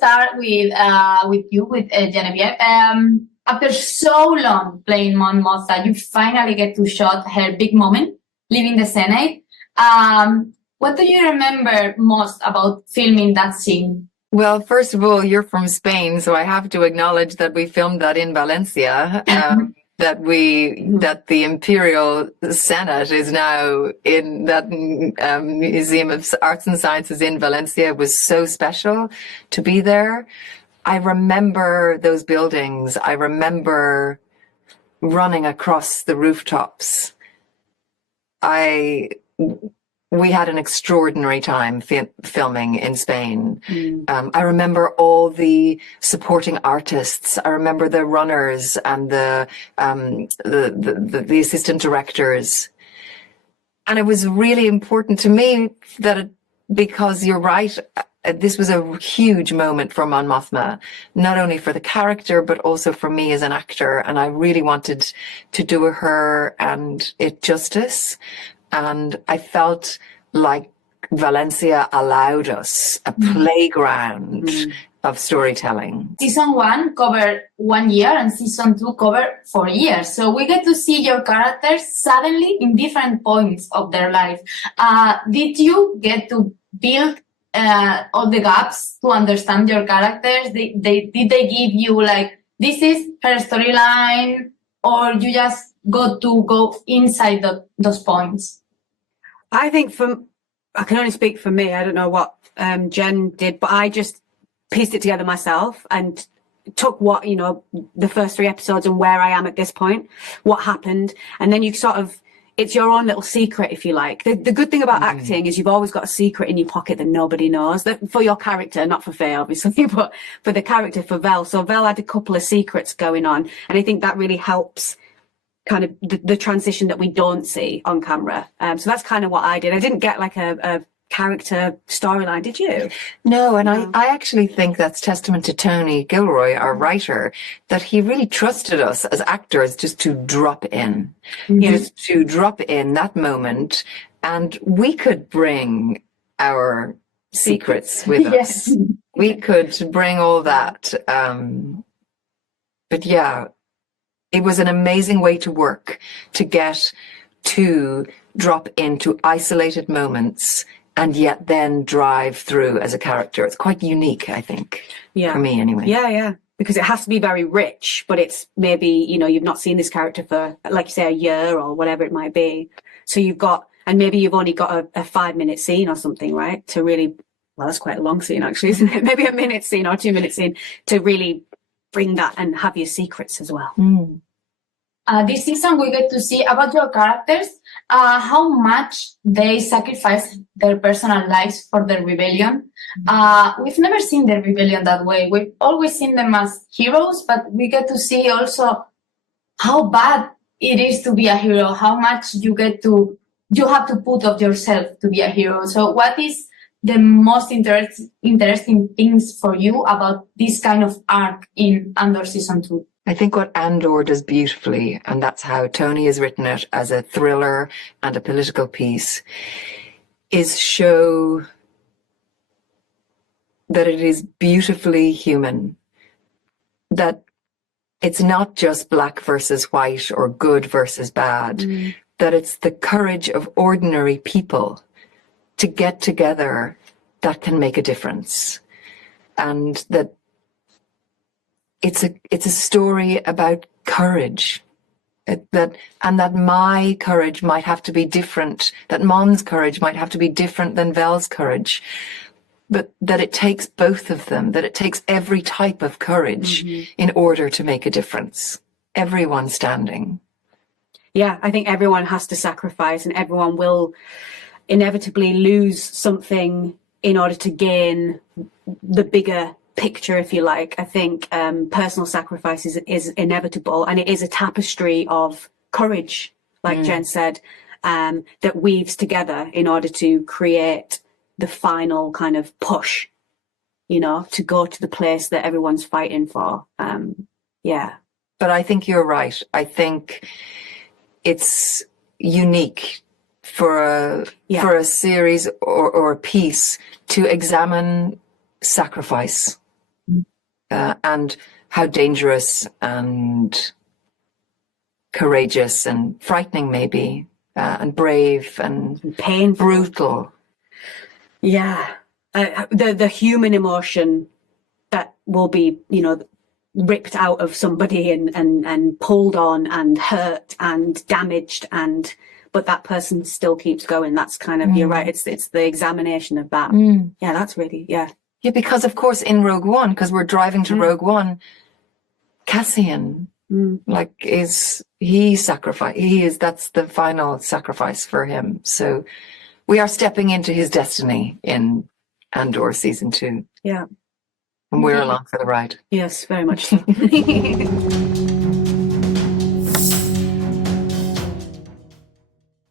start with you, with Genevieve. After so long playing Mon Mothma, you finally get to shot her big moment, leaving the Senate. What do you remember most about filming that scene? Well, first of all, you're from Spain, so I have to acknowledge that we filmed that in Valencia. That the Imperial Senate is now in that Museum of Arts and Sciences in Valencia. It was so special to be there. I remember those buildings. I remember running across the rooftops. We had an extraordinary time filming in Spain. I remember all the supporting artists. I remember the runners and the assistant directors. And it was really important to me because you're right, this was a huge moment for Mon Mothma, not only for the character, but also for me as an actor. And I really wanted to do her and it justice. And I felt like Valencia allowed us a playground of storytelling. Season 1 covered 1 year and season 2 covered 4 years. So we get to see your characters suddenly in different points of their life. Did you get to build all the gaps to understand your characters? Did they give you like, this is her storyline, or you just got to go inside those points? I think I can only speak for me. I don't know what Jen did, but I just pieced it together myself and took what, the first 3 episodes and where I am at this point, what happened. And then you it's your own little secret, if you like. The good thing about acting is you've always got a secret in your pocket that nobody knows, that for your character, not for Faye, obviously, but for the character, for Vel. So Vel had a couple of secrets going on. And I think that really helps kind of the transition that we don't see on camera. So that's kind of what I did. I didn't get like a character storyline, did you? No, and I actually think that's testament to Tony Gilroy, our writer, that he really trusted us as actors just to drop in, just to drop in that moment, and we could bring our secrets with us. We could bring all that. But yeah, it was an amazing way to work, to get to drop into isolated moments and yet then drive through as a character. It's quite unique, I think, for me anyway. Yeah. Because it has to be very rich, but it's maybe, you've not seen this character for, like you say, a year or whatever it might be. So and maybe you've only got a 5-minute scene or something, right? To really, well, that's quite a long scene actually, isn't it? Maybe a minute scene or 2-minute scene to really bring that and have your secrets as well. This season we get to see about your characters, how much they sacrifice their personal lives for the rebellion. We've never seen the rebellion that way. We've always seen them as heroes, but we get to see also how bad it is to be a hero, how much you have to put of yourself to be a hero. So what is the most interesting things for you about this kind of arc in Andor season 2? I think what Andor does beautifully, and that's how Tony has written it as a thriller and a political piece, is show that it is beautifully human, that it's not just black versus white or good versus bad, that it's the courage of ordinary people to get together that can make a difference, and that it's a story about courage, that my courage might have to be different, that Mon's courage might have to be different than Vel's courage, but that it takes both of them, that it takes every type of courage in order to make a difference. Everyone standing. Yeah, I think everyone has to sacrifice, and everyone will inevitably lose something in order to gain the bigger picture, if you like. I think personal sacrifice is inevitable, and it is a tapestry of courage, like Jen said, that weaves together in order to create the final kind of push, to go to the place that everyone's fighting for. But I think you're right. I think it's unique for a series or a piece to examine sacrifice and how dangerous and courageous and frightening maybe, and brave and painful. brutal. Yeah. The human emotion that will be, you know, ripped out of somebody and pulled on and hurt and damaged, but that person still keeps going. That's kind of, you're right, it's the examination of that. Yeah, that's really, yeah, because of course in Rogue One, because we're driving to Rogue One, Cassian like that's the final sacrifice for him. So we are stepping into his destiny in Andor season 2. Yeah. And we're along for the ride. Yes, very much so.